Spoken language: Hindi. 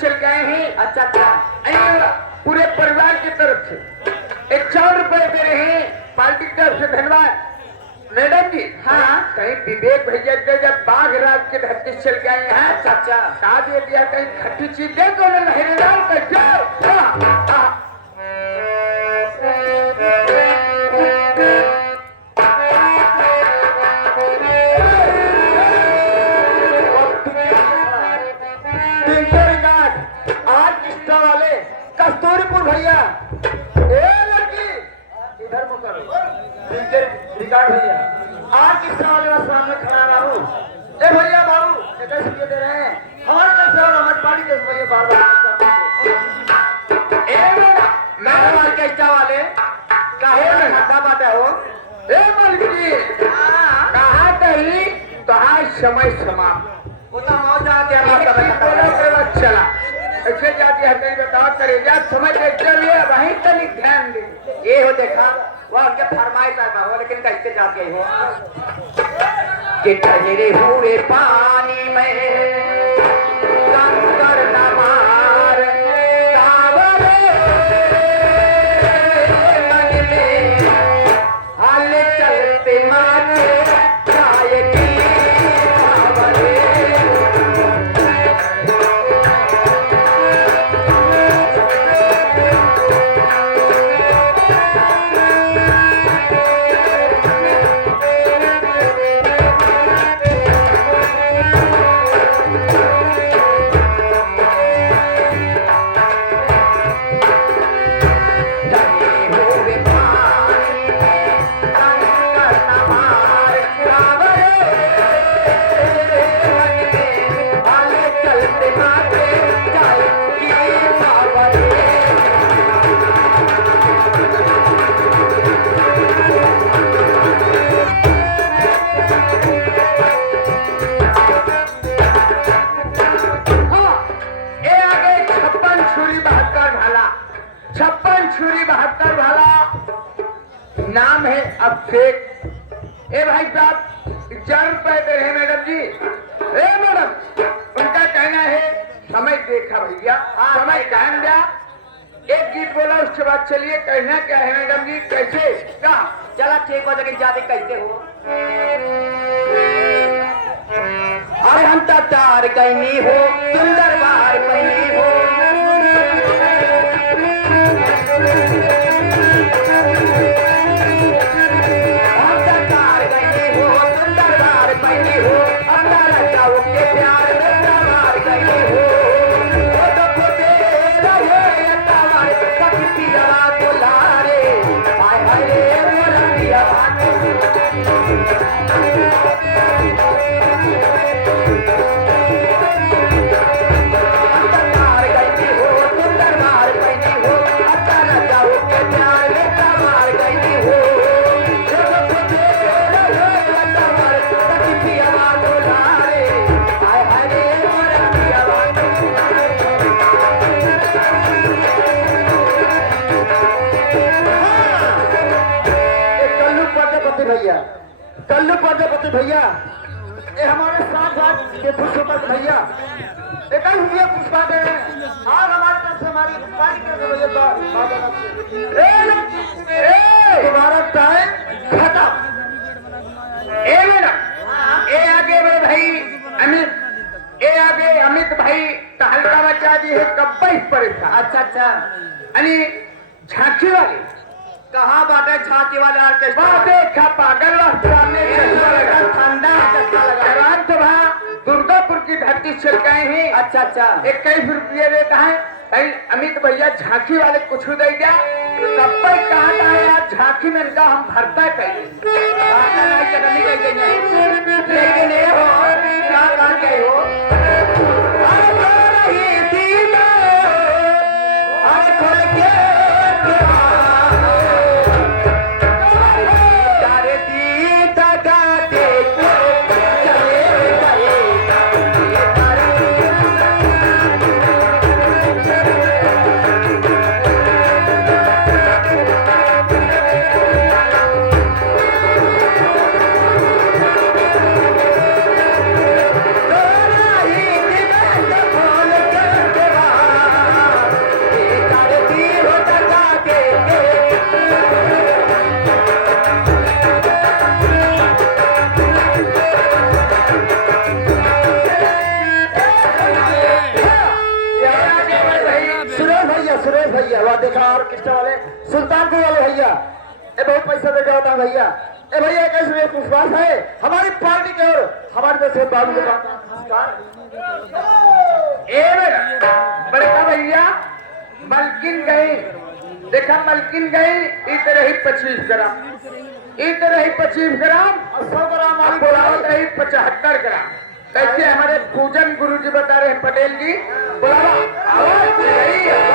चल गए हैं। अच्छा अच्छा, पूरे परिवार की तरफ से 100 रुपए दे रहे हैं पार्टी की तरफ से। धन्यवाद मैडम जी। हाँ, कहीं विवेक भैया के जब बाघ राज की धरती चल गए हैं चाचा, कहा दे दिया कहीं खट्टी चीज दे दो लहरेदार कर जाओ। कस्तूरीपुर भैया, ए लड़की इधर मुकर रिकॉर्ड भैया, आज किस्सा वाले का सामने खड़ा बाबू। ए भैया बाबू, कैसे दे रहे हैं हमारे कैसे और हमारे पार्टी के भैया बार बार। ए बेटा मैं हमारे कैसा वाले काहे में खाता बाटा हो। ए मालिक जी कहा कही तो आज समय समाप्त होता मौजा दिया चला ऐसे जाती है। कहीं बताओ करेगा समझ चलिए वहीं तनिक ध्यान दे। ये हो देखा वह उनके फरमाइश आया हो, लेकिन कैसे जाके हो कि ठहरे हुए पानी में कंकर न मार सावरे मन में हाल चलते मारे चाय की सावरे। नाम है अभिषेक। ए भाई साहब 1000 रुपए दे रहे मैडम जी। ए मैडम उनका कहना है समय देखा भैया, समय कायम दिया। एक गीत बोला उसके बाद चलिए कहना क्या है मैडम जी कैसे क्या चला ठीक हो जाएगी ज्यादा कैसे हो। अरे हम तार कहनी हो सुंदर बार कहनी हो तार भैया, कल्लू प्रजापति भैया, ये हमारे साथ के पुष्पपत भैया, एक ही हुए पुष्पा दे और हमारे तरफ से हमारी पार्टी के भैया तुम्हारा टाइम खत्म। ए आगे मेरे भाई अमित, ए आगे अमित भाई तहलका मचा दी है कब्बई परेशान। अच्छा अच्छा, आणि झांकी वाले कहाँ बात है झांकी वाले ऑर्केस्ट्रा? वहाँ देखा पागल सामने ठंडा जवान तो वहाँ दुर्गापुर की धरती से गए हैं। अच्छा अच्छा, 21 रुपये देता है। कहीं अमित भैया झांकी वाले कुछ दे दिया, कब्बई कहाँ का है यार झांकी में इनका हम भरता है पहले लेकिन ये हो क्या कहा गए हो? सुरेश भैया वह देखा ऑर्केस्ट्रा वाले सुल्तानपुर वाले भैया, ये बहुत पैसा दे होता है भैया। ए भैया कैसे विश्वास है हमारी पार्टी के और हमारे जैसे बाबू के बड़का भैया मलकिन गई, देखा मलकिन गई इधर ही 25 ग्राम, इधर ही 25 ग्राम और 100 ग्राम वाली बुलावट रही 75 ग्राम। कैसे हमारे पूजन गुरु जी बता रहे हैं पटेल जी, बुलावा आवाज नहीं